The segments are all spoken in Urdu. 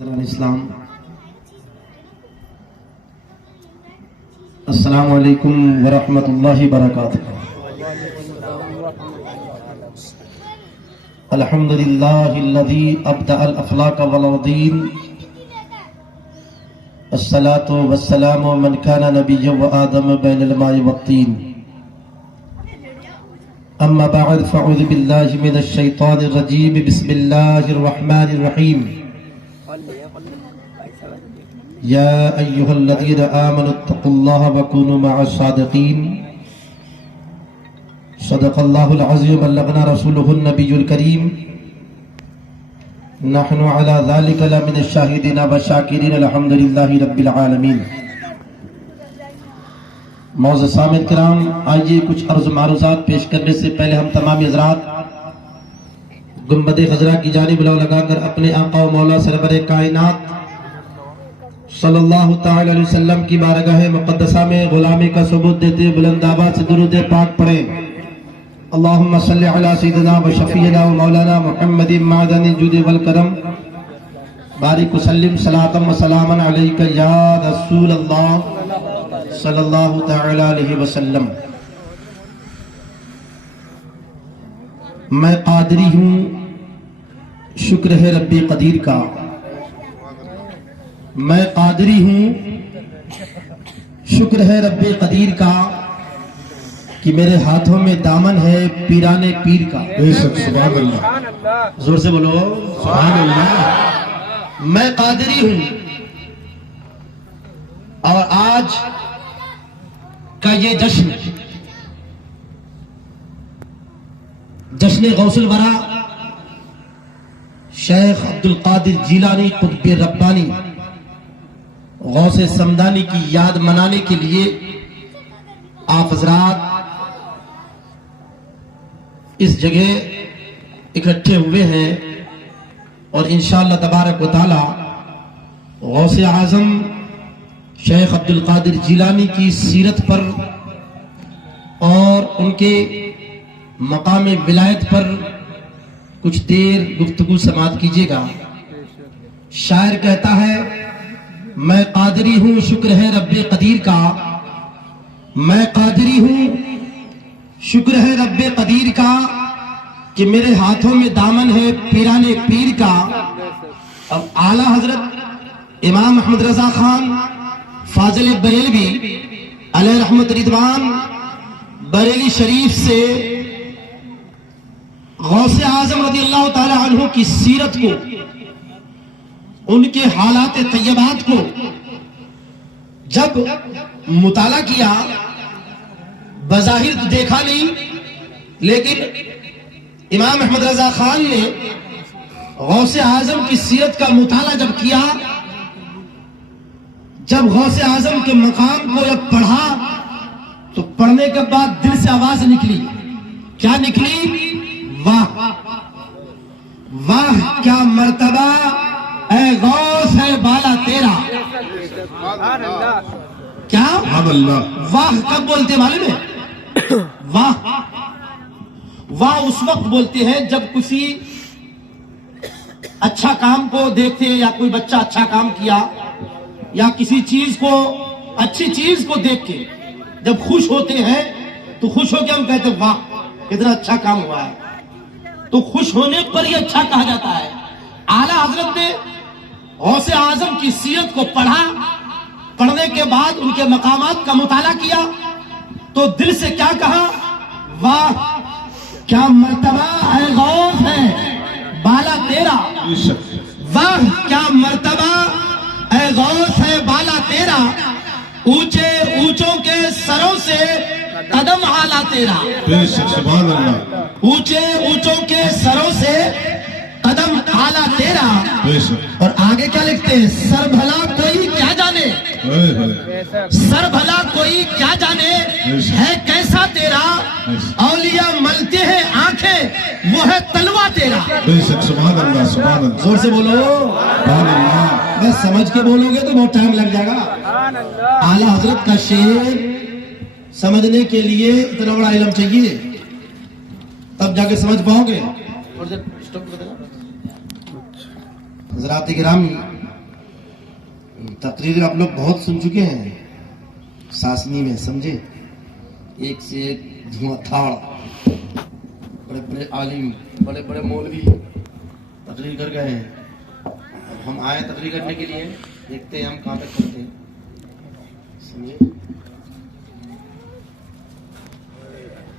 السلام السلام علیکم ورحمۃ اللہ وبرکاتہ۔ الحمد للہ الذی ابدع الافلاق والارضین، الصلاة والسلام من کان نبیا وآدم بین الماء والطین، اما بعد فاعوذ باللہ من الشیطان الرجیم، بسم اللہ الرحمن الرحیم۔ یا ایہا الذین آمنوا اتقوا اللہ وکونوا مع الصادقین، صدق اللہ العظیم، بلغنا رسولہ النبی الکریم، نحن علی ذلک لمن الشاہدین والشاکرین، الحمد للہ رب العالمین۔ معزز سامعین کرام، آئیے کچھ عرض و معروضات پیش کرنے سے پہلے ہم تمام حضرات گنبد خضرا کی جانب لو لگا کر اپنے آقا و مولا سرور کائنات صلی اللہ تعالی علیہ وسلم کی بارگاہ مقدسہ میں غلامی کا ثبوت دیتے بلند آواز سے درود پاک پڑھیں۔ اللہم صلی علی سیدنا و شفیعنا و مولانا محمد معدن الجود والکرم، بارک وسلم صلاۃ و سلاما علیک یا رسول اللہ صلی اللہ تعالی علیہ وسلم۔ میں قادری ہوں، شکر ہے رب قدیر کا، میں قادری ہوں، شکر ہے رب قدیر کا، کہ میرے ہاتھوں میں دامن ہے پیران پیر کا۔ بے شک، سبحان اللہ، زور سے بولو سبحان اللہ۔ میں قادری ہوں، اور آج کا یہ جشن غوث الورا شیخ عبد القادر جیلانی قطب ربانی غوث سمدانی کی یاد منانے کے لیے آپ حضرات اس جگہ اکٹھے ہوئے ہیں، اور انشاءاللہ تبارک و تعالی غوث اعظم شیخ عبد القادر جیلانی کی سیرت پر اور ان کے مقام ولایت پر کچھ دیر گفتگو سماعت کیجیے گا۔ شاعر کہتا ہے، میں قادری ہوں، شکر ہے رب قدیر کا، میں قادری ہوں، شکر ہے رب قدیر کا، کہ میرے ہاتھوں میں دامن ہے پیران پیر کا۔ اب اعلیٰ حضرت امام احمد رضا خان فاضل بریلوی علیہ رحمت رضوان بریلی شریف سے غوث اعظم رضی اللہ تعالی عنہ کی سیرت کو، ان کے حالات طیبات کو جب مطالعہ کیا، بظاہر تو دیکھا نہیں، لیکن امام احمد رضا خان نے غوث اعظم کی سیرت کا مطالعہ جب کیا، جب غوث اعظم کے مقام کو جب پڑھا، تو پڑھنے کے بعد دل سے آواز نکلی۔ کیا نکلی؟ واہ واہ کیا مرتبہ اے غوث ہے بالا تیرا۔ کیا واہ کب بولتے معلوم ہے؟ واہ واہ اس وقت بولتے ہیں جب کسی اچھا کام کو دیکھتے ہیں، یا کوئی بچہ اچھا کام کیا، یا کسی چیز کو، اچھی چیز کو دیکھ کے جب خوش ہوتے ہیں، تو خوش ہو کے ہم کہتے ہیں واہ کتنا اچھا کام ہوا ہے، تو خوش ہونے پر ہی اچھا کہا جاتا ہے۔ اعلیٰ حضرت نے غوث اعظم کی سیرت کو پڑھا، پڑھنے کے بعد ان کے مقامات کا مطالعہ کیا، تو دل سے کیا کہا؟ واہ کیا مرتبہ اے غوث ہے بالا تیرا، واہ کیا مرتبہ اے غوث ہے بالا تیرا، اونچے اونچوں کے سروں سے قدم اعلیٰ تیرا۔ سبحان اللہ، اونچے اونچوں کے سروں سے قدم اعلیٰ تیرا۔ اور آگے کیا لکھتے ہیں؟ سر بھلا کوئی کیا جانے، سر بھلا کوئی کیا جانے، ہے کیسا تیرا، اولیاء ملتے ہیں آنکھیں وہ ہے تلوا تیرا۔ سبحان اللہ، سبحان اللہ، زور سے بولو سبحان اللہ، بس سمجھ کے بولو گے تو بہت ٹائم لگ جائے گا۔ اعلیٰ حضرت کا شعر سمجھنے کے لیے اتنا بڑا علم چاہیے، تب جا کے سمجھ پاؤ گے۔ حضرات گرامی، تقریر آپ لوگ بہت سن چکے ہیں ساسنی میں، سمجھے، ایک سے ایک دھواں تھاڑ، بڑے بڑے عالم، بڑے بڑے مولوی تقریر کر گئے ہیں. اب ہم آئے تقریر کرنے کے لیے، دیکھتے ہیں ہم کہاں تک کرتے ہیں، سمجھے.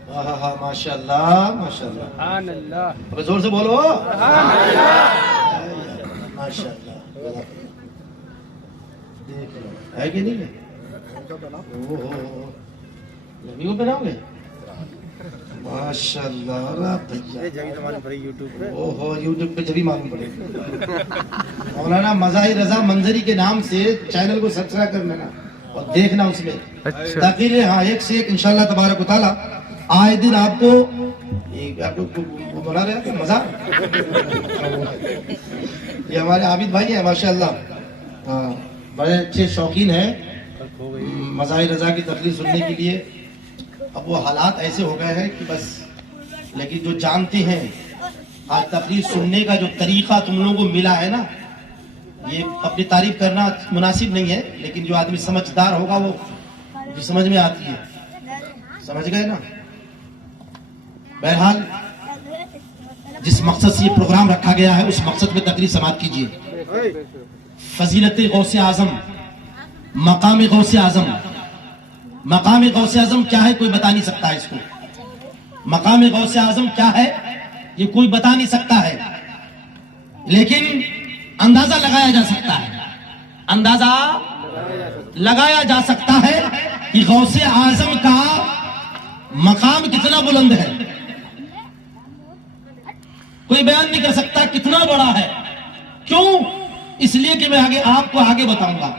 ہاں ماشاء اللہ ماشاء اللہ، سبحان اللہ، اب زور سے بولو ماشاء اللہ. ہے کہ نہیں ہے؟ نبی کو بناؤ گے ماشاء اللہ. یوٹیوب پہ جبھی معلوم پڑے گا. مولانا مظاہر رضا منظری کے نام سے چینل کو سبسکرائب کر لینا اور دیکھنا اس میں تقریریں، ہاں ایک سے ایک انشاءاللہ تبارک و تعالیٰ. آئے دن آپ کو بنا رہے ہیں مزہ. یہ ہمارے عابد بھائی ہیں ماشاءاللہ، ہاں بڑے اچھے شوقین ہیں مظاہر رضا کی تقریر سننے کے لیے. اب وہ حالات ایسے ہو گئے ہیں کہ بس، لیکن جو جانتے ہیں آج تقریر سننے کا جو طریقہ تم لوگوں کو ملا ہے نا، یہ اپنی تعریف کرنا مناسب نہیں ہے، لیکن جو آدمی سمجھدار ہوگا وہ جو سمجھ میں آتی ہے. سمجھ گئے نا. بہرحال جس مقصد سے یہ پروگرام رکھا گیا ہے اس مقصد میں تقریر سماعت کیجیے. فضیلت غوث اعظم، مقام غوث اعظم. مقام غوث اعظم کیا ہے کوئی بتا نہیں سکتا ہے اس کو. مقام غوث اعظم کیا ہے یہ کوئی بتا نہیں سکتا ہے، لیکن اندازہ لگایا جا سکتا ہے. اندازہ لگایا جا سکتا ہے کہ غوث اعظم کا مقام کتنا بلند ہے. کوئی بیان نہیں کر سکتا کتنا بڑا ہے. کیوں؟ اس لیے کہ میں آپ کو آگے بتاؤں گا.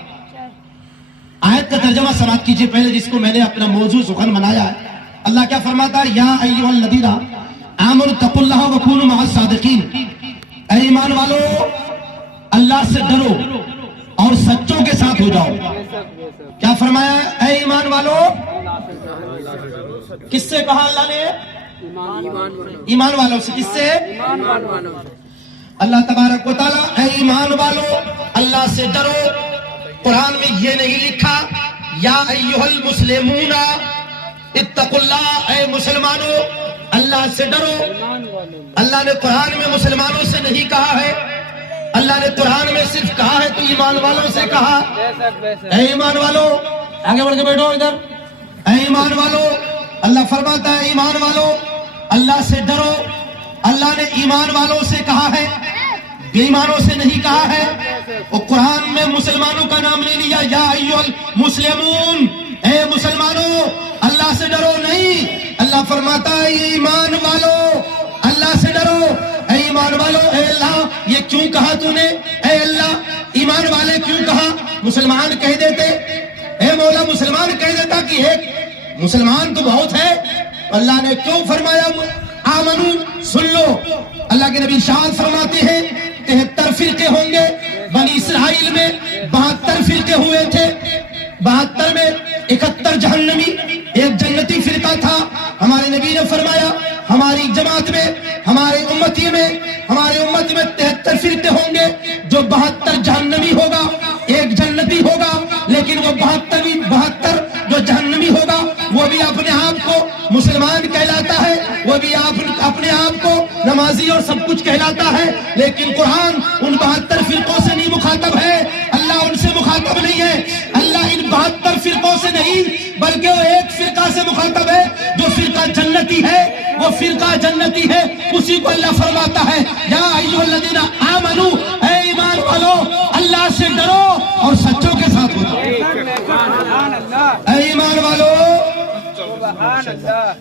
آیت کا ترجمہ سماعت کیجئے پہلے، جس کو میں نے اپنا موضوع سخن بنایا ہے. اللہ کیا فرماتا ہے؟ یا ایھا الذین آمنوا اتقوا اللہ وکونوا مع الصادقین. اے ایمان والو اللہ سے ڈرو اور سچوں کے ساتھ ہو جاؤ. کیا فرمایا ہے؟ اے ایمان والو. کس سے کہا اللہ نے؟ ایمان والوں سے. کس سے؟ اللہ تبارک و تعالیٰ اے ایمان والو اللہ سے ڈرو. قرآن میں یہ نہیں لکھا یا ایھا المسلمون اتقوا اللہ، اے مسلمانوں اللہ سے ڈرو. اللہ نے قرآن میں مسلمانوں سے نہیں کہا ہے، اللہ نے قرآن میں صرف کہا ہے تو ایمان والوں سے کہا. اے ایمان والو، آگے بڑھ کے بیٹھو ادھر. اے ایمان والو، اللہ فرماتا ہے ایمان والو اللہ سے ڈرو. اللہ نے ایمان والوں سے کہا ہے، بے ایمانوں سے نہیں کہا ہے. اور قرآن میں مسلمانوں کا نام نہیں لیا، یا ایھا المسلمون، اے مسلمانوں اللہ سے ڈرو نہیں. اللہ فرماتا ہے ایمان والو اللہ سے ڈرو. اے ایمان والو، اے اللہ یہ کیوں کہا تو نے؟ اے اللہ ایمان والے کیوں کہا؟ مسلمان کہہ دیتے، اے مولا مسلمان کہہ دیتا کہ ایک مسلمان تو بہت ہے. اللہ نے کیوں فرمایا آمنو؟ سن لو، اللہ کے نبی ارشاد فرماتے ہیں 73 فرقے ہوں گے. بنی اسرائیل میں 72 فرقے ہوئے تھے. 72 میں 71 جہنمی، ایک جنتی فرقہ تھا. ہمارے نبی نے فرمایا ہماری جماعت میں، ہمارے امتی میں 73 فرقے ہوں گے. جو 72 جہنمی ہوگا، ایک جنتی ہوگا. لیکن وہ 72 جو جہنمی ہوگا وہ بھی اپنے آپ کو مسلمان کہلاتا ہے، وہ بھی اپنے آپ کو نمازی اور سب کچھ کہلاتا ہے. لیکن قرآن ان 72 فرقوں سے نہیں مخاطب ہے. اللہ ان سے مخاطب نہیں ہے. اللہ ان 72 فرقوں سے نہیں بلکہ وہ ایک فرقہ سے مخاطب ہے جو فرقہ جنتی ہے. وہ فرقہ جنتی ہے، اسی کو اللہ فرماتا ہے یا ایھا الذین آمنو، اے ایمان والو اللہ سے ڈرو اور سچوں کے ساتھ ہو جاؤ. اے ایمان والو،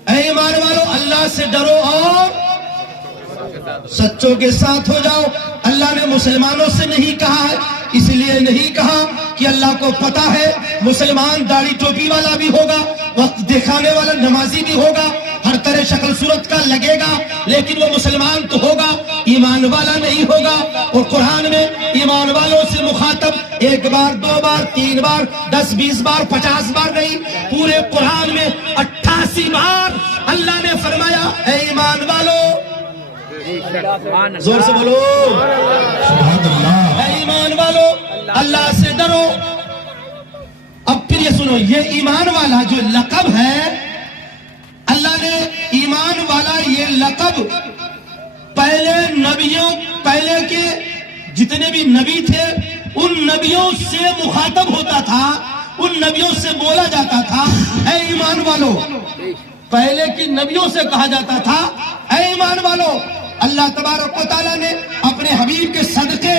اے ایمان والو اللہ سے ڈرو اور سچوں کے ساتھ ہو جاؤ. اللہ نے مسلمانوں سے نہیں کہا ہے، اس لیے نہیں کہا کہ اللہ کو پتا ہے مسلمان داڑھی ٹوپی والا بھی ہوگا، وقت دکھانے والا نمازی بھی ہوگا، ہر طرح شکل صورت کا لگے گا، لیکن وہ مسلمان تو ہوگا، ایمان والا نہیں ہوگا. اور قرآن میں ایمان والوں سے مخاطب 1 بار 2 بار 3 بار 10 20 بار 50 بار نہیں، پورے قرآن میں 88 بار اللہ نے فرمایا اے ایمان والو. زور سے بولو سبحان اللہ. اے ایمان والو اللہ سے ڈرو پھر یہ سنو، یہ ایمان والا جو لقب ہے، اللہ نے ایمان والا یہ لقب پہلے کے جتنے بھی نبی تھے ان نبیوں سے مخاطب ہوتا تھا، ان نبیوں سے بولا جاتا تھا اے ایمان والو، پہلے کی نبیوں سے کہا جاتا تھا اے ایمان والو۔ اللہ تبارک و تعالیٰ نے اپنے حبیب کے صدقے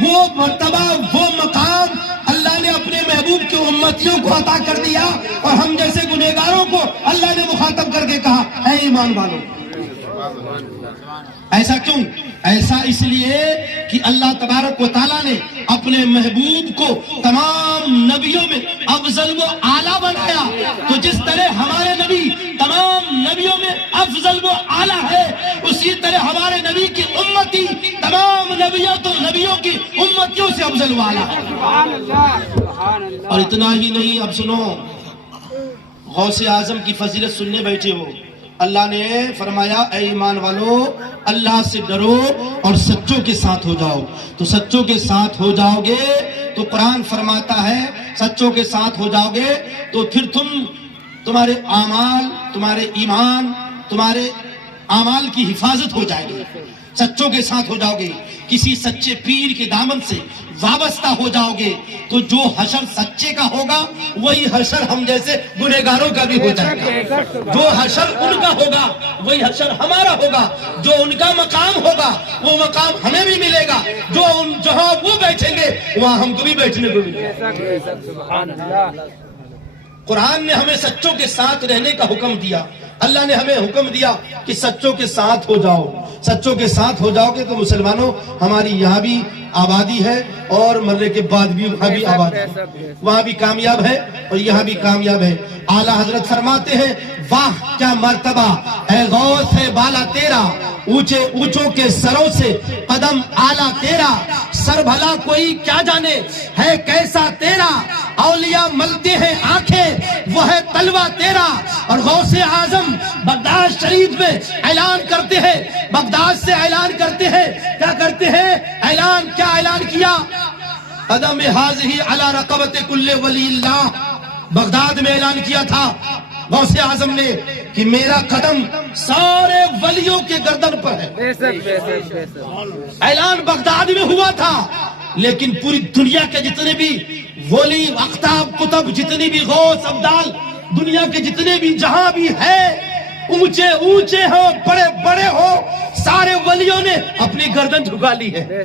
وہ مرتبہ وہ مقام اللہ نے اپنے محبوب کے امتیوں کو عطا کر دیا، اور ہم جیسے گنہگاروں کو اللہ نے مخاطب کر کے کہا اے ایمان والو۔ ایسا کیوں؟ ایسا اس لیے کہ اللہ تبارک و تعالیٰ نے اپنے محبوب کو تمام نبیوں میں افضل و اعلیٰ بنایا، تو جس طرح ہمارے نبی تمام نبیوں میں افضل و اعلیٰ ہے، اسی طرح ہمارے نبی کی امتی تمام نبیوں کی امتیوں سے افضل و اعلیٰ ہے۔ اور اتنا ہی نہیں، اب سنو، غوث اعظم کی فضیلت سننے بیٹھے ہو، اللہ نے فرمایا اے ایمان والو اللہ سے ڈرو اور سچوں کے ساتھ ہو جاؤ۔ تو سچوں کے ساتھ ہو جاؤ گے تو قرآن فرماتا ہے سچوں کے ساتھ ہو جاؤ گے تو پھر تمہارے اعمال، تمہارے ایمان، تمہارے اعمال کی حفاظت ہو جائے گی۔ سچوں کے ساتھ ہو جاؤ گے، کسی سچے پیر کے دامن سے وابستہ ہو جاؤ گے تو جو حشر سچے کا ہوگا وہی حشر ہم جیسے گنہگاروں کا بھی ہو جائے گا۔ جو حشر ان کا ہوگا وہی حشر ہمارا ہوگا، جو ان کا مقام ہوگا وہ مقام ہمیں بھی ملے گا، جہاں وہ بیٹھیں گے وہاں ہم کو بھی بیٹھنے کو ملے گا۔ قرآن نے ہمیں سچوں کے ساتھ رہنے کا حکم دیا، اللہ نے ہمیں حکم دیا کہ سچوں کے ساتھ ہو جاؤ۔ سچوں کے ساتھ ہو جاؤ گے تو مسلمانوں ہماری یہاں بھی آبادی ہے اور مرنے کے بعد بھی وہاں بھی آباد ہے، وہاں بھی کامیاب ہے اور یہاں بھی کامیاب ہے۔ اعلیٰ حضرت فرماتے ہیں واہ کیا مرتبہ اے غوث ہے بالا تیرا، اونچے اونچوں کے سروں سے قدم اعلیٰ تیرا، سر بھلا کوئی کیا جانے ہے کیسا تیرا، اولیاء ملتے ہیں آنکھیں وہ ہے تلوہ تیرا۔ اور غوث اعظم بغداد شریف میں اعلان کرتے ہیں، بغداد سے اعلان کرتے ہیں، کیا کرتے ہیں؟ کیا اعلان کیا؟ قدم حاضی علی رقبت کل ولی اللہ، بغداد میں اعلان کیا تھا غوث اعظم نے کہ میرا قدم سارے ولیوں کے گردن پر ہے۔ اعلان بغداد میں ہوا تھا، لیکن پوری دنیا کے جتنے بھی ولی اقطاب کتب، جتنے بھی غوث ابدال دنیا کے جتنے بھی جہاں بھی ہے، اونچے اونچے ہو بڑے بڑے ہو، سارے ولیوں نے اپنی گردن جھکا لی ہے،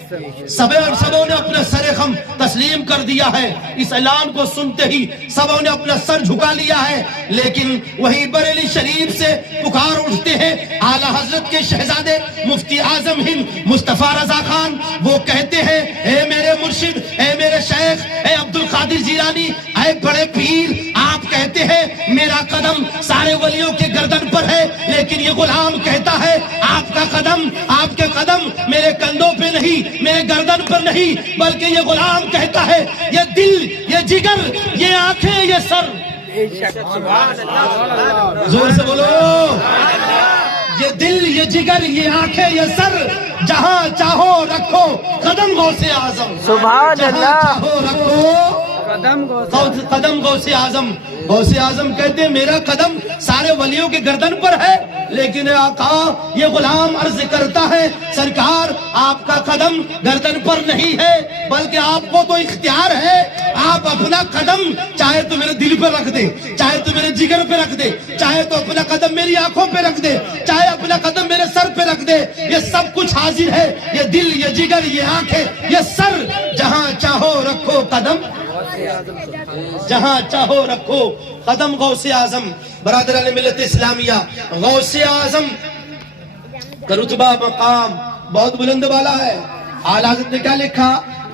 سبوں نے اپنا سر خم تسلیم کر دیا ہے۔ اس اعلان کو سنتے ہی سبوں نے اپنا سر جھکا لیا ہے، لیکن وہی بریلی شریف سے پکار اٹھتے ہیں اعلیٰ حضرت کے شہزادے مفتی اعظم ہند مصطفیٰ رضا خان، وہ کہتے ہیں اے میرے مرشد، اے میرے شیخ، اے عبد القادر جیلانی، اے بڑے پیر، آپ کہتے ہیں میرا قدم سارے ولیوں کے گردن پر ہے، لیکن یہ غلام کہتا ہے آپ کے قدم میرے کندھوں پہ نہیں، میرے گردن پر نہیں، بلکہ یہ غلام کہتا ہے یہ دل، یہ جگر، یہ آنکھیں، یہ سر۔ زور سے بولو، یہ دل، یہ جگر، یہ آنکھیں، یہ سر، جہاں چاہو رکھو قدم غوث اعظم، سبحان اللہ، جہاں چاہو رکھو قدم غوث اعظم۔ غوث اعظم کہتے ہیں میرا قدم سارے ولیوں کے گردن پر ہے، لیکن آقا یہ غلام عرض کرتا ہے سرکار آپ کا قدم گردن پر نہیں ہے، بلکہ آپ کو تو اختیار ہے، آپ اپنا قدم چاہے تو میرے دل پہ رکھ دے، چاہے تو میرے جگر پہ رکھ دے، چاہے تو اپنا قدم میری آنکھوں پہ رکھ دے، چاہے اپنا قدم میرے سر پہ رکھ دے، یہ سب کچھ حاضر ہے، یہ دل، یہ جگر، یہ آنکھیں، یہ سر، جہاں چاہو رکھو قدم، جہاں چاہو رکھو قدم غوث اعظم۔ برادران ملت اسلامیہ، غوث اعظم کا رتبہ مقام بہت بلند بالا ہے۔ اعلیٰ حضرت نے کیا لکھا؟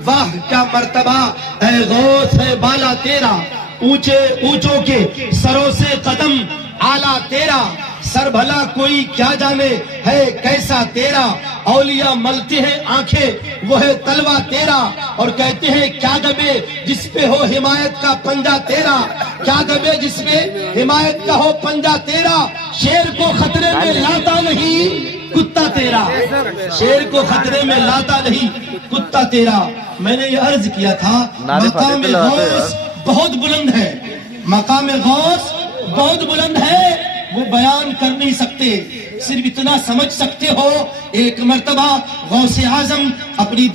واہ کیا مرتبہ اے غوث ہے بالا تیرا، اونچے اونچوں کے سروں سے قدم اعلیٰ تیرا، سر بھلا کوئی کیا جانے ہے کیسا تیرا، اولیاء ملتے ہیں آنکھیں وہ ہے تلوہ تیرا، اور کہتے ہیں کیا دبے جس پہ ہو حمایت کا پنجہ تیرا، کیا دبے جس پہ حمایت کا ہو پنجہ تیرا، شیر کو خطرے میں لاتا نہیں کتا تیرا، شیر کو خطرے میں لاتا نہیں کتا تیرا۔ میں نے یہ عرض کیا تھا مقام غوث بہت بلند ہے، مقام غوث بہت بلند ہے، وہ بیان کر نہیں سکتے، صرف اتنا سمجھ سکتے ہو۔ ایک مرتبہ غوث اعظم اپنی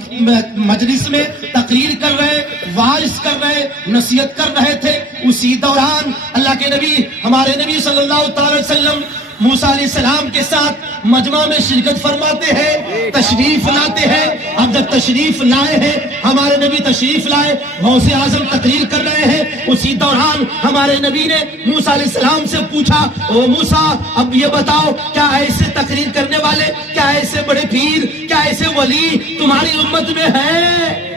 مجلس میں تقریر کر رہے، وعظ کر رہے، نصیحت کر رہے تھے، اسی دوران اللہ کے نبی ہمارے نبی صلی اللہ تعالی وسلم موسیٰ علیہ السلام کے ساتھ مجمع میں شرکت فرماتے ہیں، تشریف لاتے ہیں۔ اب جب تشریف لائے ہیں، ہمارے نبی تشریف لائے، غوث اعظم تقریر کر رہے ہیں، اسی دوران ہمارے نبی نے موسیٰ علیہ السلام سے پوچھا، او موسیٰ اب یہ بتاؤ، کیا ایسے تقریر کرنے والے، کیا ایسے بڑے پیر، کیا ایسے ولی تمہاری امت میں ہیں؟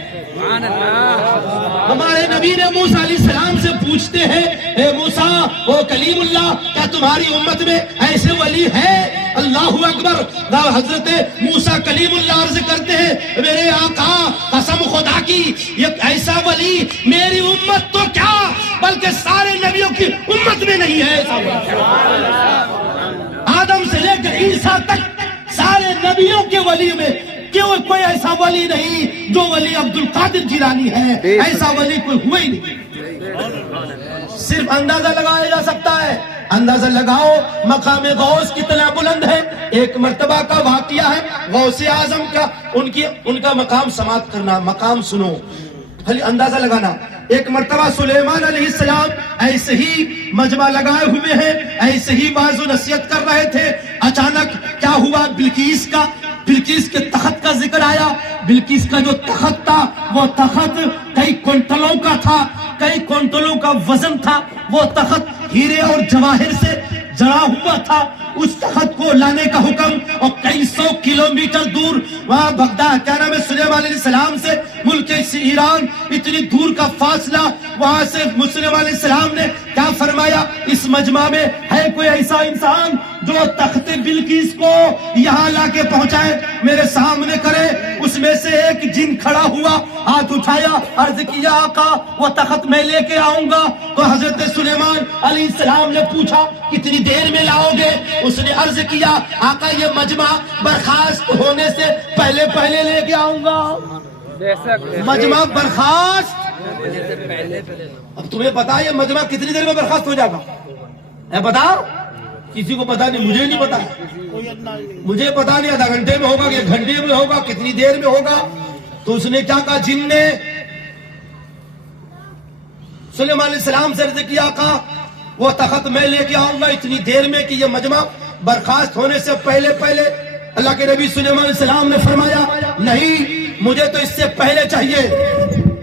ہمارے نبی نے موسیٰ علیہ السلام سے پوچھتے ہیں، اے موسیٰ او کلیم اللہ، کیا تمہاری امت میں ایسے ولی ہے؟ اللہ اکبر۔ حضرت موسیٰ کلیم اللہ عرض کرتے ہیں، میرے آقا قسم خدا کی یہ ایسا ولی میری امت تو کیا بلکہ سارے نبیوں کی امت میں نہیں ہے۔ آدم سے لے کر عیسیٰ تک سارے نبیوں کے ولی میں کیوں کوئی ایسا ولی نہیں جو ولی عبد القادر جیلانی ہے، ایسا ولی کوئی ہوا ہی نہیں۔ صرف اندازہ لگایا جا سکتا ہے، اندازہ لگاؤ مقام غوث کتنا بلند ہے۔ ایک مرتبہ کا واقعہ ہے غوث اعظم کا، ان کا مقام سماعت کرنا، مقام سنو، خالی اندازہ لگانا۔ ایک مرتبہ سلیمان علیہ السلام ایسے ہی مجمع لگائے ہوئے ہیں، ایسے ہی واعظ و نصیحت کر رہے تھے، اچانک کیا ہوا، بلقیس کے تخت کا ذکر آیا۔ بلقیس کا جو تخت تھا وہ تخت کئی کنٹلوں کا تھا، کئی کنٹلوں کا وزن تھا، وہ تخت ہیرے اور جواہر سے جڑا ہوا تھا۔ اس تخت کو لانے کا حکم، اور کئی 100 کلومیٹر دور وہاں بغداد کیا نام ہے سلیمان علیہ السلام سے ملک ایران، اتنی دور کا فاصلہ، وہاں سے سلیمان علیہ السلام نے کیا فرمایا، اس مجمع میں ہے کوئی ایسا انسان جو تخت بلقیس کو یہاں لا کے پہنچائے، میرے سامنے کرے۔ اس میں سے ایک جن کھڑا ہوا، ہاتھ اٹھایا، عرض کیا آقا وہ تخت میں لے کے آؤں گا۔ تو حضرت سلیمان علیہ السلام نے پوچھا کتنی دیر میں لاؤ گے؟ اس نے عرض کیا آقا یہ مجمع برخاست ہونے سے پہلے پہلے لے کے آؤں گا۔ مجمع برخاست، اب تمہیں پتا یہ مجمع کتنی دیر میں برخاست ہو جائے گا؟ بتاؤ، کسی کو پتا نہیں، مجھے نہیں پتا، مجھے پتا نہیں آدھا گھنٹے میں ہوگا کہ 1 گھنٹے میں ہوگا، کتنی دیر میں ہوگا۔ تو اس نے کیا کہا، جن نے سلیمان علیہ السلام سے عرض کیا آقا وہ تخت میں لے کے آؤں گا اتنی دیر میں کہ یہ مجمع برخاست ہونے سے پہلے پہلے۔ اللہ کے نبی سلیمان علیہ السلام نے فرمایا نہیں، مجھے تو اس سے پہلے چاہیے،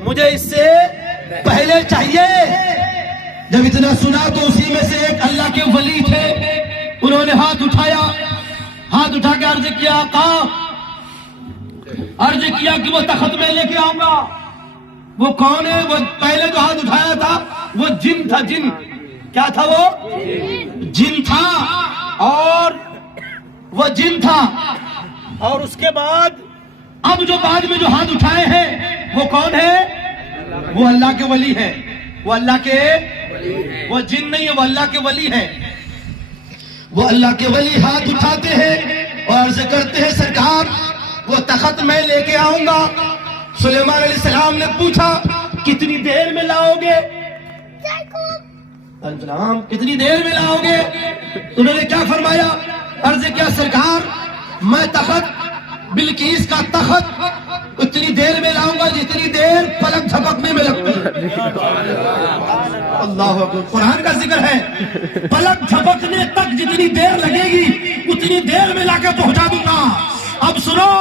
مجھے اس سے پہلے چاہیے۔ جب اتنا سنا تو اسی میں سے ایک اللہ کے ولی تھے، انہوں نے ہاتھ اٹھایا، ہاتھ اٹھا کے عرض کیا آقا، عرض کیا کہ وہ تخت میں لے کے آؤں گا۔ وہ کون ہے؟ وہ پہلے جو ہاتھ اٹھایا تھا وہ جن تھا، جن کیا تھا، وہ جن تھا، اور وہ جن تھا، اور اس کے بعد اب جو بعد میں جو ہاتھ اٹھائے ہیں وہ کون ہے؟ وہ اللہ کے ولی ہے، وہ اللہ کے، وہ جن نہیں ہے، وہ اللہ کے ولی ہے۔ وہ اللہ کے ولی ہاتھ اٹھاتے ہیں اور عرض کرتے ہیں سرکار وہ تخت میں لے کے آؤں گا۔ سلیمان علیہ السلام نے پوچھا کتنی دیر میں لاؤ گے؟ کتنی دیر میں لاؤ گے؟ انہوں نے کیا فرمایا، عرض کیا سرکار میں تخت بلقیس کا تخت اتنی دیر میں لاؤں گا جتنی دیر پلک جھپکنے میں لگتی ہے۔ اللہ اکبر، قرآن کا ذکر ہے، پلک جھپکنے تک جتنی دیر لگے گی اتنی دیر میں لا کے پہنچا دوں گا۔ اب سنو،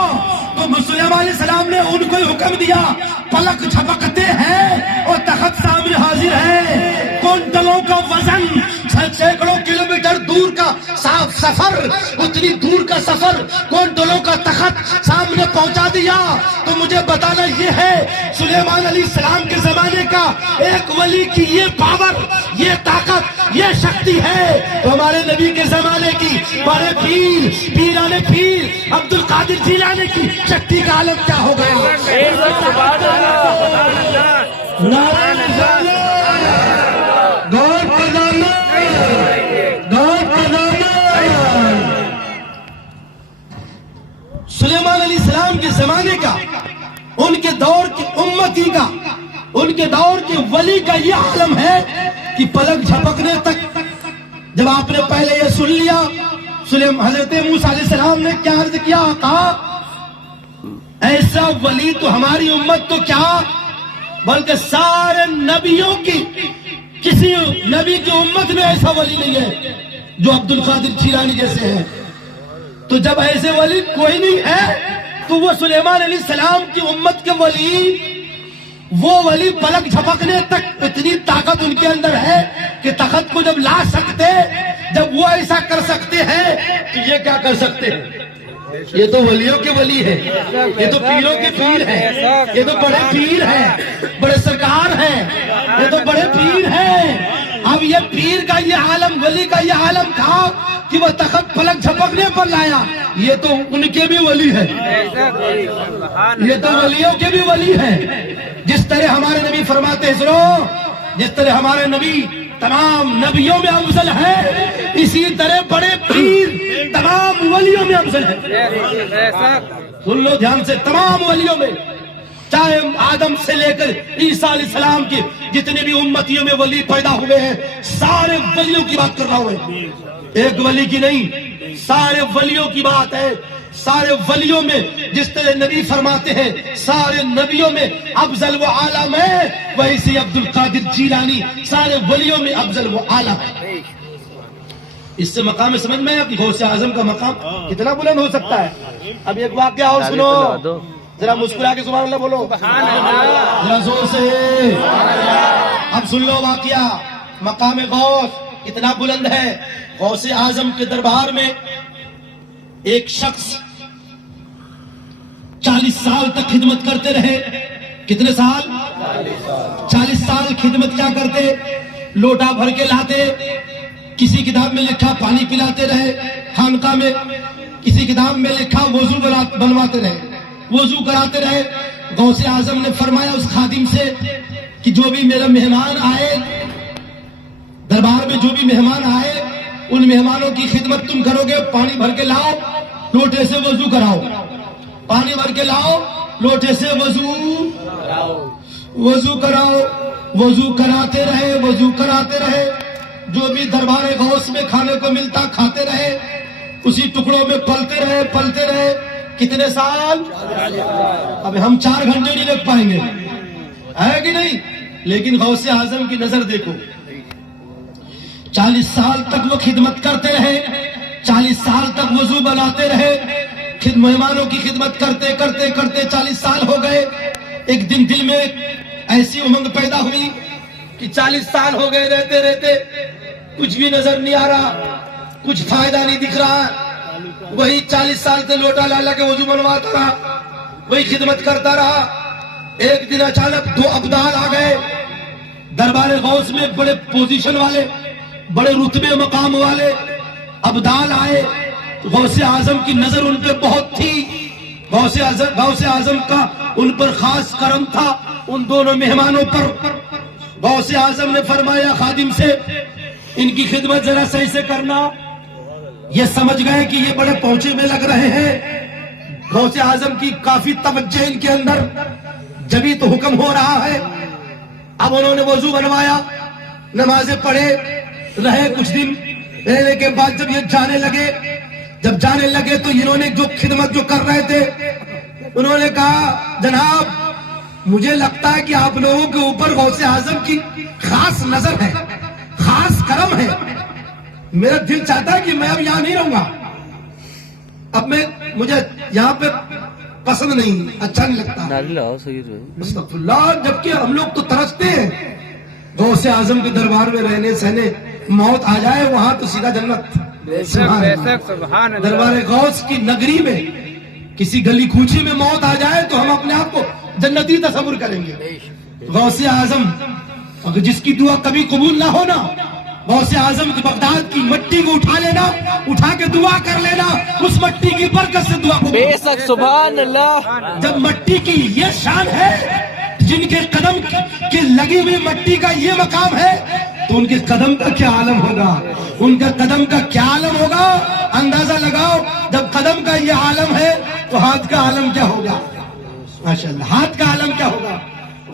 تو سلیمان علیہ السلام نے ان کو حکم دیا، پلک جھپکتے ہیں اور تخت سامنے حاضر ہے، کنٹلوں کا وزن، سینکڑوں کلومیٹر دور کا سفر، اتنی دور کا سفر، کنٹلوں کا تخت سامنے پہنچا دیا۔ تو مجھے بتانا یہ ہے سلیمان علیہ السلام کے زمانے کا ایک ولی کی یہ پاور، یہ طاقت، یہ شکتی ہے، تو ہمارے نبی کے زمانے کی بڑے پیر، پیران پیر عبد القادر جیلانی کی شکتی کا عالم کیا ہو گیا۔ سلیمان علیہ السلام کے زمانے کا، ان کے دور کی امتی کا، ان کے دور کے ولی کا یہ عالم ہے کہ پلک جھپکنے تک جب آپ نے پہلے یہ سن لیا، حضرت موسیٰ علیہ السلام نے کیا عرض کیا؟ کہا ایسا ولی تو ہماری امت تو کیا بلکہ سارے نبیوں کی، کسی نبی کی امت میں ایسا ولی نہیں ہے جو عبد القادر جیلانی جیسے ہیں۔ تو جب ایسے ولی کوئی نہیں ہے تو وہ سلیمان علیہ السلام کی امت کے ولی، وہ ولی پلک جھپکنے تک اتنی طاقت ان کے اندر ہے کہ تخت کو جب لا سکتے، جب وہ ایسا کر سکتے ہیں تو یہ کیا کر سکتے ہیں؟ یہ تو ولیوں کے ولی ہے، یہ تو پیروں کے پیر ہیں، یہ تو بڑے پیر ہیں، بڑے سرکار ہیں، یہ تو بڑے پیر ہیں۔ اب یہ پیر کا یہ عالم، ولی کا یہ عالم تھا کہ وہ تخت پلک جھپکنے پر لایا، یہ تو ان کے بھی ولی ہے، یہ تو ولیوں کے بھی ولی ہے۔ جس طرح ہمارے نبی فرماتے ہیں، سنو، جس طرح ہمارے نبی تمام نبیوں میں افضل ہے، اسی طرح بڑے پیر تمام ولیوں میں افضل ہے۔ سن لو دھیان سے، تمام ولیوں میں، چاہے آدم سے لے کر عیسیٰ علیہ السلام کی جتنے بھی امتیوں میں ولی پیدا ہوئے ہیں، سارے ولیوں کی بات کر رہا ہوں، ایک ولی کی نہیں، سارے ولیوں کی بات ہے۔ سارے ولیوں میں جس طرح نبی فرماتے ہیں سارے نبیوں میں افضل و اعلیٰ ہے، ویسے عبد القادر جیلانی سارے ولیوں میں افضل و اعلیٰ ہے۔ اس سے مقام سمجھ میں ہے کہ غوث اعظم کا مقام کتنا بلند ہو سکتا ہے۔ اب ایک واقعہ اور سنو، ذرا مسکرا کے سبحان اللہ بولو، ذرا زور سے۔ اب سن لو واقعہ، مقام غوث اتنا بلند ہے۔ غوث اعظم کے دربار میں ایک شخص 40 سال تک خدمت کرتے رہے۔ کتنے سال؟ 40 سال خدمت کیا کرتے؟ لوٹا بھر کے لاتے، کسی کتاب میں لکھا پانی پلاتے رہے خانقاہ میں، کسی کتاب میں لکھا وضو بنواتے رہے، وضو کراتے رہے۔ غوث اعظم نے فرمایا اس خادم سے کہ جو بھی میرا مہمان آئے، دربار میں جو بھی مہمان آئے، ان مہمانوں کی خدمت تم کرو گے، پانی بھر کے لاؤ، لوٹے سے وضو کراؤ، پانی بھر کے لاؤ، لوٹے سے وضو کراؤ۔ وضو کراتے رہے، وضو کراتے رہے، جو بھی دربار غوث میں کھانے کو ملتا کھاتے رہے، اسی ٹکڑوں میں پلتے رہے پلتے رہے۔ کتنے سال؟ اب ہم 4 گھنٹے نہیں لگ پائیں گے، ہے کہ نہیں؟ لیکن غوث اعظم کی نظر دیکھو، 40 سال تک وہ خدمت کرتے رہے، 40 سال تک وضو بناتے رہے، مہمانوں کی خدمت کرتے کرتے کرتے 40 سال ہو گئے۔ ایک دن دل میں ایسی امنگ پیدا ہوئی کہ 40 سال ہو گئے رہتے رہتے کچھ بھی نظر نہیں آ رہا، کچھ فائدہ نہیں دکھ رہا۔ وہی 40 سال سے لوٹا لا کے وضو بنواتا رہا، وہی خدمت کرتا رہا۔ ایک دن اچانک 2 ابدال آ گئے دربار غوث میں، بڑے پوزیشن والے، بڑے رتبے مقام والے ابدال آئے۔ غوث اعظم کی نظر ان پہ بہت تھی، غوث اعظم کا ان پر خاص کرم تھا، ان دونوں مہمانوں پر۔ غوث اعظم نے فرمایا خادم سے، ان کی خدمت ذرا صحیح سے کرنا۔ یہ سمجھ گئے کہ یہ بڑے پہنچے میں لگ رہے ہیں، غوث اعظم کی کافی توجہ ان کے اندر، جبھی تو حکم ہو رہا ہے۔ اب انہوں نے وضو بنوایا، نمازیں پڑھے، رہے کچھ دن، رہنے کے بعد جب یہ جب جانے لگے تو انہوں نے جو خدمت جو کر رہے تھے، انہوں نے کہا جناب مجھے لگتا ہے کہ آپ لوگوں کے اوپر غوث اعظم کی خاص نظر ہے، خاص کرم ہے، میرا دل چاہتا ہے کہ میں اب یہاں نہیں رہوں گا، اب مجھے یہاں پہ پسند نہیں، اچھا نہیں لگتا۔ استغفر اللہ، جبکہ ہم لوگ تو ترستے ہیں غوث اعظم کے دربار میں رہنے سہنے، موت آ جائے وہاں تو سیدھا جنت۔ دربار غوث کی نگری میں کسی گلی کوچے میں موت آ جائے تو ہم اپنے آپ کو جنتی تصور کریں گے۔ غوث اعظم اگر جس کی دعا کبھی قبول نہ ہونا، غوث اعظم کی بغداد کی مٹی کو اٹھا لینا، اٹھا کے دعا کر لینا، اس مٹی کی برکت سے دعا قبول۔ بے شک سبحان اللہ۔ جب مٹی کی یہ شان ہے، جن کے قدم کی لگی ہوئی مٹی کا یہ مقام ہے، تو ان کے قدم کا کیا عالم ہوگا، ان کا قدم کا کیا عالم ہوگا، اندازہ لگاؤ۔ جب قدم کا یہ عالم ہے تو ہاتھ کا عالم کیا ہوگا؟ ماشاءاللہ، ہاتھ کا عالم کیا ہوگا؟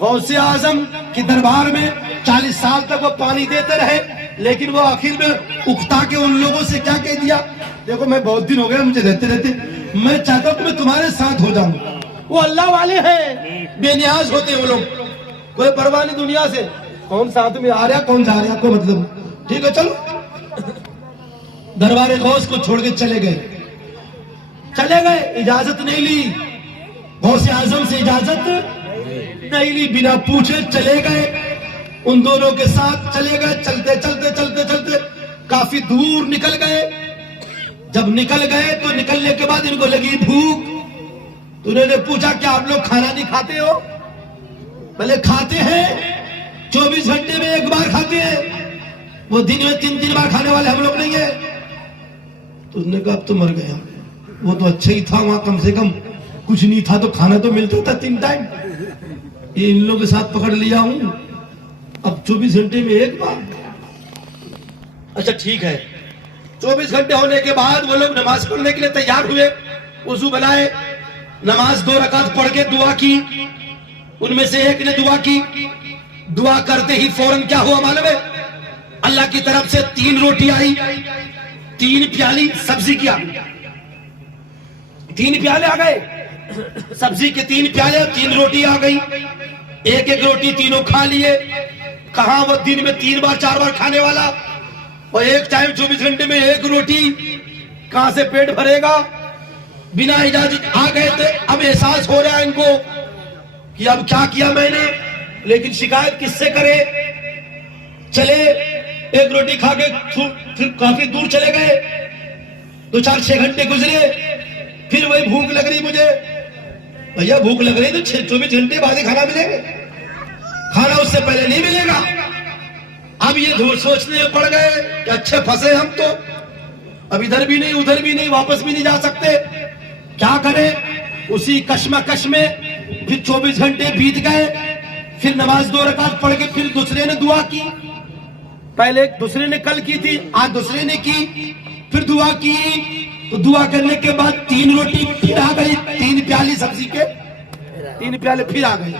غوث اعظم کی دربار میں 40 سال تک وہ پانی دیتے رہے، لیکن وہ آخر میں اکتا کے ان لوگوں سے کیا کہہ دیا، دیکھو میں بہت دن ہو گئے مجھے رہتے میں چاہتا ہوں کہ میں تمہارے ساتھ ہو جاؤں. وہ اللہ والے ہیں، بے نیاز ہوتے وہ لوگ، کوئی پرواہ نہیں دنیا سے، کون ساتھ میں آ رہا کون جا رہا کوئی مطلب. ٹھیک ہے چلو. دربار غوث کو چھوڑ کے چلے گئے، اجازت نہیں لی غوث اعظم سے، اجازت نہیں لی، بنا پوچھے چلے گئے. ان دونوں کے ساتھ چلے گئے، چلتے کافی دور نکل گئے. جب نکل گئے تو نکلنے کے بعد ان کو لگی بھوک، تو انہوں نے پوچھا کہ آپ لوگ کھانا نہیں کھاتے ہو؟ بھلے کھاتے ہیں، 24 گھنٹے میں ایک بار کھاتے ہیں، وہ دن میں 3 بار کھانے والے ہم لوگ نہیں ہیں. تو انہوں نے کہا اب تو مر گیا، وہ تو اچھا ہی تھا، وہاں کم سے کم کچھ نہیں تھا تو کھانا تو ملتا تھا 3 ٹائم، یہ ان لوگوں کے ساتھ پکڑ لیا ہوں، اب 24 گھنٹے میں ایک بار. اچھا ٹھیک ہے. 24 گھنٹے ہونے کے بعد وہ لوگ نماز پڑھنے کے لیے تیار ہوئے، وضو بنائے، نماز 2 رکعت پڑھ کے دعا کی. ان میں سے ایک نے دعا کی، دعا کرتے ہی فوراً کیا ہوا معلوم ہے؟ اللہ کی طرف سے 3 روٹی آئی، 3 پیالی سبزی کی، 3 پیالے آ گئے سبزی کے، 3 پیالے اور 3 روٹی آ گئی. ایک روٹی تینوں کھا لیے. کہاں وہ دن میں 3 بار 4 بار کھانے والا، اور ایک ٹائم 24 گھنٹے میں ایک روٹی کہاں سے پیٹ بھرے گا؟ بنا اجازت آ گئے تھے. اب احساس ہو رہا ہے ان کو کہ اب کیا کیا میں نے، لیکن شکایت کس سے کرے؟ چلے ایک روٹی کھا کے پھر کافی دور چلے گئے. 2-4-6 گھنٹے گزرے، پھر وہی بھوک لگ رہی مجھے. بھیا بھوک لگ رہی تو 24 گھنٹے بعد ہی کھانا ملے گا، کھانا اس سے پہلے نہیں ملے گا. اب یہ دور سوچنے میں پڑ گئے کہ اچھے پھنسے ہم تو، اب ادھر بھی نہیں ادھر بھی نہیں، واپس بھی نہیں جا سکتے، کیا کریں؟ اسی کشمکش میں پھر 24 گھنٹے بیت گئے. پھر نماز 2 رکعت پڑھ کے پھر دوسرے نے دعا کی. پہلے دوسرے نے کل کی تھی، آج دوسرے نے کی، پھر دعا کی. تو دعا کرنے کے بعد 3 روٹی پھر آ گئی، 3 پیالی سبزی کے 3 پیالے پھر آ گئی.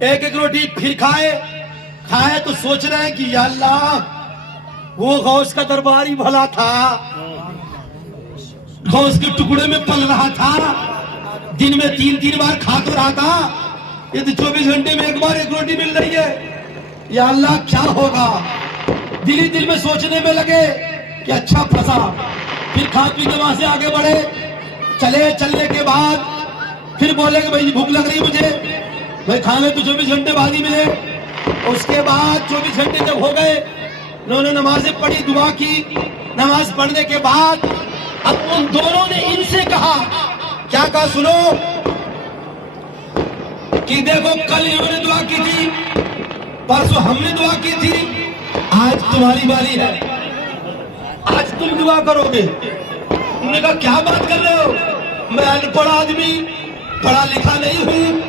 ایک روٹی پھر کھائے تو سوچ رہے ہیں کہ یا اللہ وہ غوث کا دربار ہی بھلا تھا، غوث کے ٹکڑے میں پل رہا تھا، دن میں 3 بار کھا تو رہا تھا، یہ تو 24 گھنٹے میں ایک بار ایک روٹی مل رہی ہے، یا اللہ کیا ہوگا؟ دل ہی دل میں سوچنے میں لگے کہ اچھا پھنسا. پھر کھا پی کے وہاں سے آگے بڑھے. چلنے کے بعد پھر بولے کہ بھائی بھوک لگ رہی مجھے، بھائی کھانے تو 24 گھنٹے بعد ہی ملے. اس کے بعد 24 گھنٹے جب ہو گئے، انہوں نے نمازیں پڑھی، دعا کی. نماز پڑھنے کے بعد اب ان دونوں نے ان سے کہا، کیا کہا سنو، کہ دیکھو کل انہوں نے دعا کی تھی، پرسوں ہم نے دعا کی تھی، آج تمہاری باری ہے، آج تم دعا کرو گے. انہوں نے کہا کیا بات کر رہے ہو، میں ان پڑھ آدمی، پڑھا لکھا نہیں ہوں،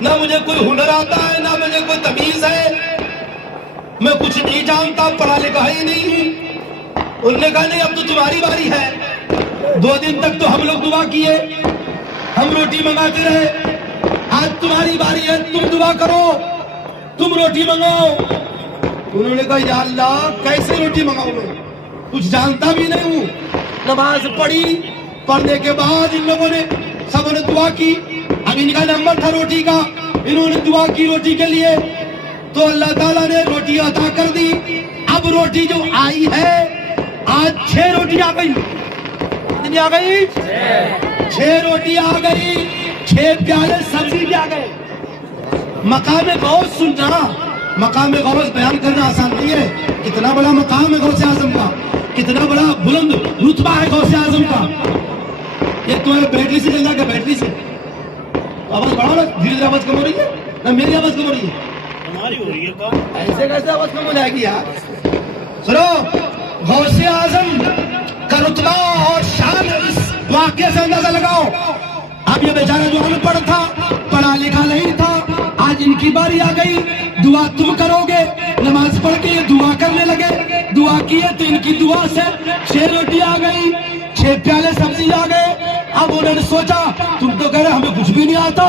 نہ مجھے کوئی ہنر آتا ہے، نہ مجھے کوئی تمیز ہے، میں کچھ نہیں جانتا، پڑھا لکھا ہی نہیں ہوں. انہوں نے کہا نہیں اب تو تمہاری باری ہے. 2 دن تک تو ہم لوگ دعا کیے، ہم روٹی منگاتے رہے، آج تمہاری باری ہے، تم دعا کرو، تم روٹی منگاؤ. انہوں نے کہا یا اللہ کیسے روٹی منگاؤں میں، کچھ جانتا بھی نہیں ہوں. نماز پڑھی، پڑھنے کے بعد ان لوگوں نے سب نے دعا کی. اب ان کا نمبر تھا روٹی کا، انہوں نے دعا کی روٹی کے لیے، تو اللہ تعالیٰ نے روٹی عطا کر دی. اب روٹی جو آئی ہے، آج 6 روٹی آ گئی. کتنی آ گئی؟ 6 روٹی آ گئی، 6 پیالے سبزی بھی آ گئے. مقام غوث سننا، مقام غوث بیان کرنا آسان نہیں ہے. کتنا بڑا مقام ہے غوث اعظم کا، کتنا بڑا بلند رتبہ ہے غوث اعظم کا. یہ تمہارے بیٹری سے چل جا کے بیٹری سے آواز بڑھاؤ نا، دھیرے دھیرے آواز کم ہو رہی ہے نا، میری آواز کم ہو رہی ہے، ہماری ہو رہی ہے. ایسے کیسے آواز کم ہو جائے گی یار؟ سنو، غوث اعظم کا رتبہ اور شان اس واقعے سے اندازہ لگاؤ. اب یہ بیچارہ جو ان پڑھ تھا، پڑھا لکھا نہیں تھا، آج ان کی باری آ گئی. دعا تم کرو گے، نماز پڑھ کے یہ دعا کرنے لگے. دعا کیے تو ان کی دعا سے 6 روٹی آ گئی، 6 پیالے سبزی آ گئے. اب انہوں نے سوچا تم تو کہہ رہے ہمیں کچھ بھی نہیں آتا،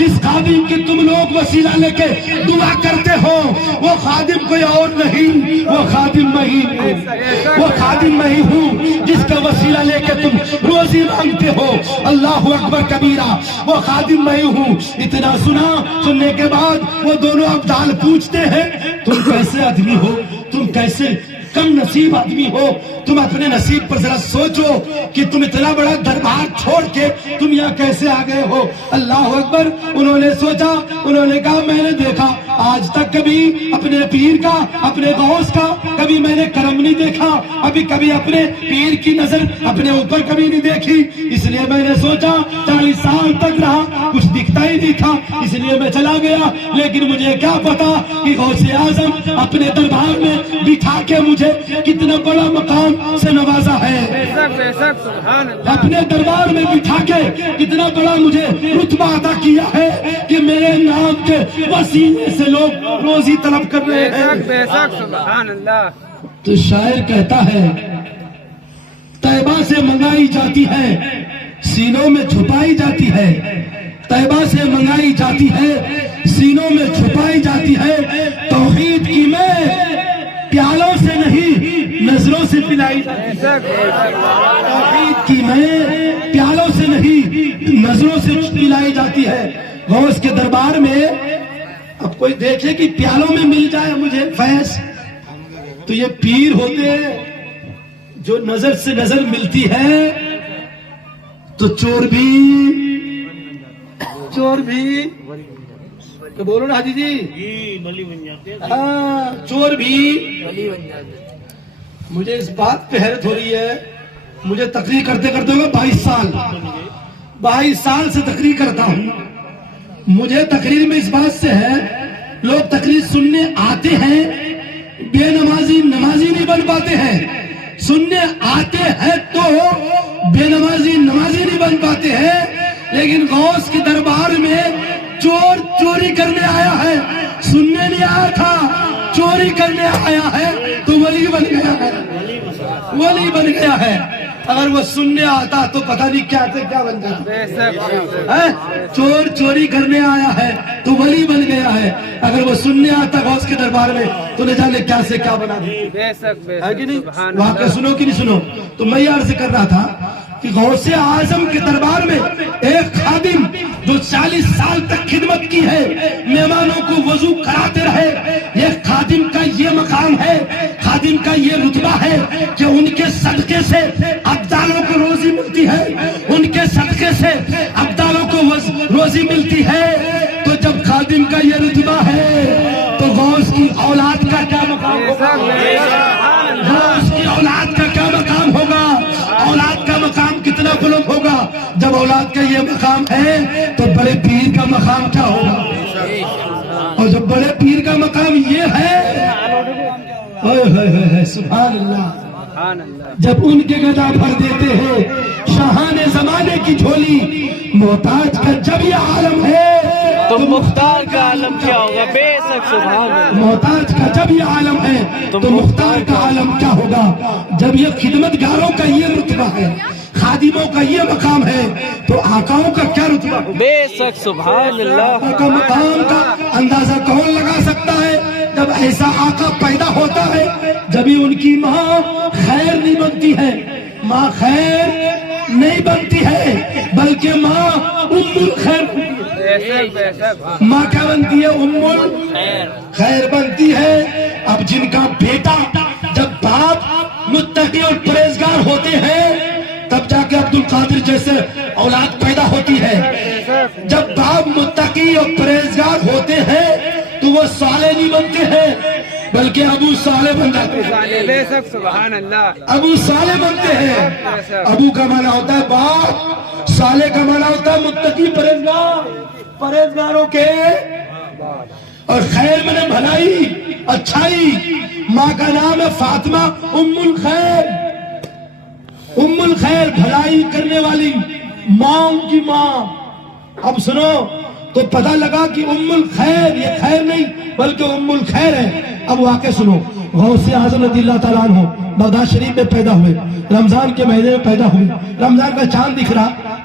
جس خادم کی تم لوگ وسیلہ لے کے دعا کرتے ہو وہ خادم کوئی اور نہیں، وہ خادم میں ہی ہوں، وہ خادم میں ہی ہوں جس کا وسیلہ لے کے تم روزی مانگتے ہو۔ اللہ اکبر کبیرہ، وہ خادم میں ہی ہوں۔ اتنا سننے کے بعد وہ دونوں ابدال پوچھتے ہیں تم کیسے آدمی ہو، تم کیسے کم نصیب آدمی ہو، تم اپنے نصیب پر ذرا سوچو کہ تم اتنا بڑا دربار چھوڑ کے تم یہاں کیسے آ گئے ہو۔ اللہ اکبر، انہوں نے سوچا، انہوں نے کہا میں نے دیکھا آج تک کبھی اپنے پیر کا، اپنے غوث کا کبھی میں نے کرم نہیں دیکھا، ابھی کبھی اپنے پیر کی نظر اپنے اوپر کبھی نہیں دیکھی، اس لیے میں نے سوچا 40 سال تک رہا کچھ دکھتا ہی نہیں تھا، اس لیے میں چلا گیا، لیکن مجھے کیا پتا کہ غوث اعظم اپنے دربار میں بٹھا کے مجھے کتنا بڑا مقام سے نوازا ہے، اپنے دربار میں بٹھا کے کتنا بڑا مجھے رتبہ عطا کیا ہے کہ میرے نام کے وسیلے سے لوگ روزی طلب کر رہے ہیں۔ تو شاعر کہتا ہے طیبہ سے منگائی جاتی ہے سینوں میں چھپائی جاتی ہے، طیبہ سے منگائی جاتی ہے سینوں میں چھپائی جاتی ہے، توحید کی میں پیالوں سے نہیں نظروں سے پلائی جاتی ہے، توحید کی میں پیالوں سے نہیں نظروں سے پلائی جاتی ہے۔ غوث کے دربار میں اب کوئی دیکھے کہ پیالوں میں مل جائے مجھے فیض، تو یہ پیر ہوتے ہیں جو نظر سے نظر ملتی ہے تو چور بھی تو بولو نا حاجی جی، چور بھی۔ مجھے اس بات پہ حیرت ہو رہی ہے، مجھے تقریر کرتے کرتے ہوئے 22 سال سے تقریر کرتا ہوں، مجھے تقریر میں اس بات سے ہے لوگ تقریر سننے آتے ہیں، بے نمازی نہیں بن پاتے ہیں، سننے آتے ہیں تو بے نمازی نہیں بن پاتے ہیں، لیکن غوث کے دربار میں چور چوری کرنے آیا ہے، سننے نہیں آیا تھا، چوری کرنے آیا ہے تو ولی بن گیا ہے۔ اگر وہ سننے آتا تو پتہ نہیں کیا بن جاتا، چور چوری کرنے آیا ہے تو ولی بن گیا ہے، اگر وہ سننے آتا غوث کے دربار میں تو نہ جانے کیا سے کیا بنا دیا، واقعہ سنو کہ نہیں سنو۔ تو میں یہ عرض کر رہا تھا کہ غوث اعظم کے دربار میں ایک خادم جو 40 سال تک خدمت کی ہے، مہمانوں کو وضو کراتے رہے، یہ خادم کا یہ مقام ہے، خادم کا یہ رتبہ ہے کہ ان کے صدقے سے ابدالوں کو روزی ملتی ہے، ان کے صدقے سے ابدالوں کو روزی ملتی ہے۔ تو جب خادم کا یہ رتبہ ہے تو غوث کی اولاد کا کیا مقام ہوگا، غوث کی اولاد کا کیا مقام ہوگا، اولاد کا مقام کتنا بلند ہوگا۔ جب اولاد کا یہ مقام ہے تو بڑے پیر کا مقام کیا ہوگا، اور جب بڑے پیر کا مقام یہ ہے سبحان اللہ، جب ان کے گدا بھر دیتے ہیں شاہان زمانے کی جھولی، محتاج کا جب یہ عالم ہے تو مختار کا عالم کیا ہوگا، بے شک سبحان اللہ۔ محتاج کا جب یہ عالم ہے تو مختار کا عالم کیا ہوگا۔ جب یہ خدمتگاروں کا یہ رتبہ ہے، خادموں کا یہ مقام ہے تو آقاؤں کا کیا رتبہ ہوگا، بے شک سبحان اللہ۔ آقا مقام کا اندازہ کون لگا سکتا ہے؟ جب ایسا آقا پیدا ہوتا ہے جبھی ان کی ماں خیر نہیں بنتی ہے، ماں خیر نہیں بنتی ہے بلکہ ماں ام الخیر بنتی ہے۔ ماں کیا بنتی ہے؟ ام الخیر بنتی ہے۔ اب جن کا بیٹا، جب باپ متقی اور پرہیزگار ہوتے ہیں تب جا کے عبد القادر جیسے اولاد پیدا ہوتی ہے۔ جب باپ متقی اور پرہیزگار ہوتے ہیں تو وہ صالح نہیں بنتے ہیں بلکہ ابو صالح بن جاتے ہیں، بے شک سبحان اللہ۔ ابو صالح بنتے ہیں۔ ابو کا معنی ہوتا ہے باپ، صالح کا معنی ہوتا ہے متقی پرہیزگار، پرہیزگاروں کے، اور خیر میں نے بھلائی اچھائی۔ ماں کا نام ہے فاطمہ ام الخیر، ام الخیر بھلائی کرنے والی ماں، ان کی ماں۔ اب سنو تو پتہ لگا کہ ام الخیر یہ خیر نہیں بلکہ ام الخیر ہے۔ اب واقعہ سنو، غوث اعظم رضی اللہ تعالیٰ عنہ بغداد شریف میں پیدا ہوئے، رمضان کے مہینے میں پیدا ہوئے، رمضان کا چاند دکھ رہا،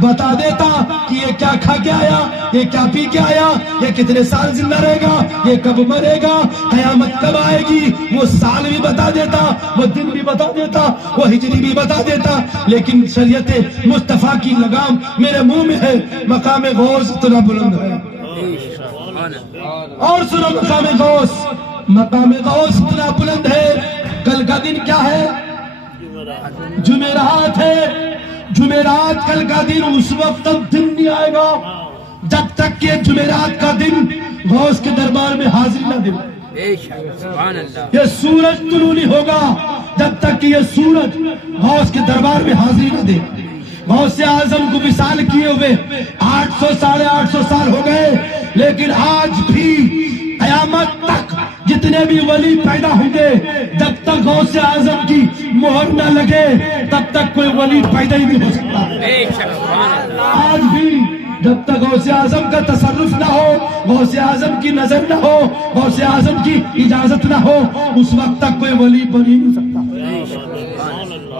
بتا دیتا کہ یہ کیا کھا کے آیا, یہ کیا پی کے آیا, یہ کتنے سال زندہ رہے گا, یہ کب مرے گا, قیامت کب آئے گی, وہ سال بھی بتا دیتا, وہ دن بھی بتا دیتا, وہ ہجری بھی بتا دیتا. لیکن شریعت مصطفیٰ کی لگام میرے منہ میں ہے. مقام غوث اتنا بلند ہے, اور سنو مقام غوث, مقام غوث اتنا بلند ہے. کل کا دن کیا ہے؟ جمعرات ہے. جمعرات کل کا دن, اس وقت تک دن نہیں آئے گا جب تک کہ جمعرات کا دن غوث کے دربار میں حاضری نہ دے. یہ سورج طلوع نہیں ہوگا جب تک کہ یہ سورج غوث کے دربار میں حاضری نہ دے. غوث اعظم کو وصال کیے ہوئے 800 ساڑھے 800 سال ہو گئے, لیکن آج بھی قیامت تک جتنے بھی ولی پیدا ہوں گے, جب تک غوث اعظم کی مہر نہ لگے تب تک کوئی ولی پیدا ہی نہیں ہو سکتا. آج بھی جب تک غوث اعظم کا تصرف نہ ہو, غوث اعظم کی نظر نہ ہو, غوث اعظم کی اجازت نہ ہو, اس وقت تک کوئی ولی بن ہی نہیں سکتا.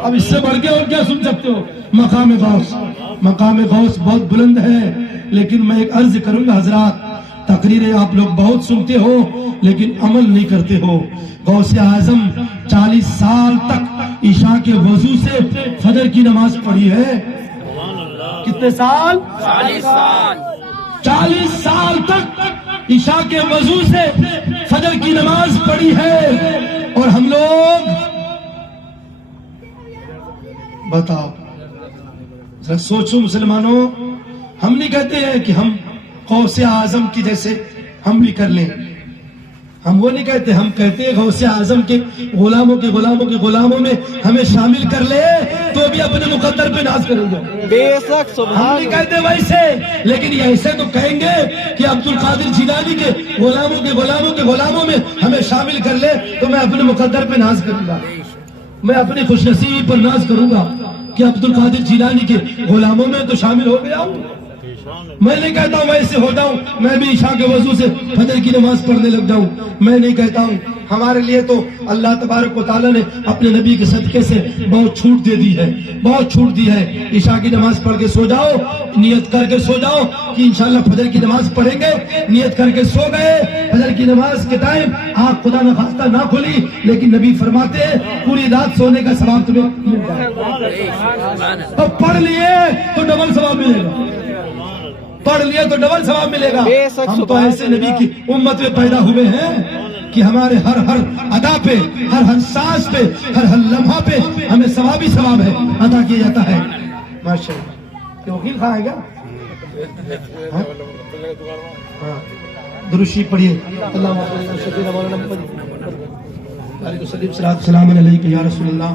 اب اس سے بڑھ کے اور کیا سن سکتے ہو؟ مقام غوث, مقام غوث بہت بلند ہے. لیکن میں ایک عرض کروں گا حضرات, تقریریں آپ لوگ بہت سنتے ہو لیکن عمل نہیں کرتے ہو. غوث اعظم 40 سال تک عشاء کے وضو سے فجر کی نماز پڑھی ہے. کتنے سال؟ 40 سال. 40 سال تک عشاء کے وضو سے فجر کی نماز پڑھی ہے. اور ہم لوگ بتاؤ ذرا سوچو مسلمانوں, ہم نہیں کہتے ہیں کہ ہم غوث اعظم کی جیسے ہم بھی کر لیں, ہم وہ نہیں کہتے. ہم کہتے ہیں غوث اعظم کے غلاموں کے غلاموں کے غلاموں میں ہمیں شامل کر لے تو بھی اپنے مقدر پہ ناز کریں گے. بے شک ہم نہیں کہتے ویسے, لیکن یہ ایسے تو کہیں گے کہ عبد القادر جیلانی کے غلاموں کے غلاموں کے غلاموں میں ہمیں شامل کر لے تو میں اپنے مقدر پہ ناز کروں گا, میں اپنی خوش نصیب پر ناز کروں گا کہ عبد القادر جیلانی کے غلاموں میں تو شامل ہو گیا ہوں. میں نہیں کہتا ہوں ویسے ہو جاؤں, میں بھی عشاء کے وضو سے فجر کی نماز پڑھنے لگ جاؤں. میں نہیں کہتا ہوں. ہمارے لیے تو اللہ تبارک و تعالیٰ نے اپنے نبی کے صدقے سے بہت چھوٹ دے دی ہے, بہت چھوٹ دی ہے. عشاء کی نماز پڑھ کے سو جاؤ, نیت کر کے سو جاؤ کہ انشاءاللہ فجر کی نماز پڑھیں گے. نیت کر کے سو گئے, فجر کی نماز کے ٹائم آنکھ خدا نخواستہ نہ کھلی, لیکن نبی فرماتے ہیں پوری رات سونے کا ثواب تمہیں مل جائے. اب پڑھ لیے تو ڈبل ثواب ملے گا, پڑھ لیا تو ڈبل ثواب ملے گا. ہم تو ایسے نبی کی امت میں پیدا ہوئے ہیں کہ ہمارے ہر ادا پہ, ہر سانس پہ, ہر لمحہ پہ ہمیں ثواب ہی ثواب ہے ادا کیا جاتا ہے. ماشاءاللہ. وکیل خان ہے کیا؟ درود شریف پڑھیے. اللہم صلی علی سیدنا مولانا محمد. السلام علیکم یا رسول اللہ.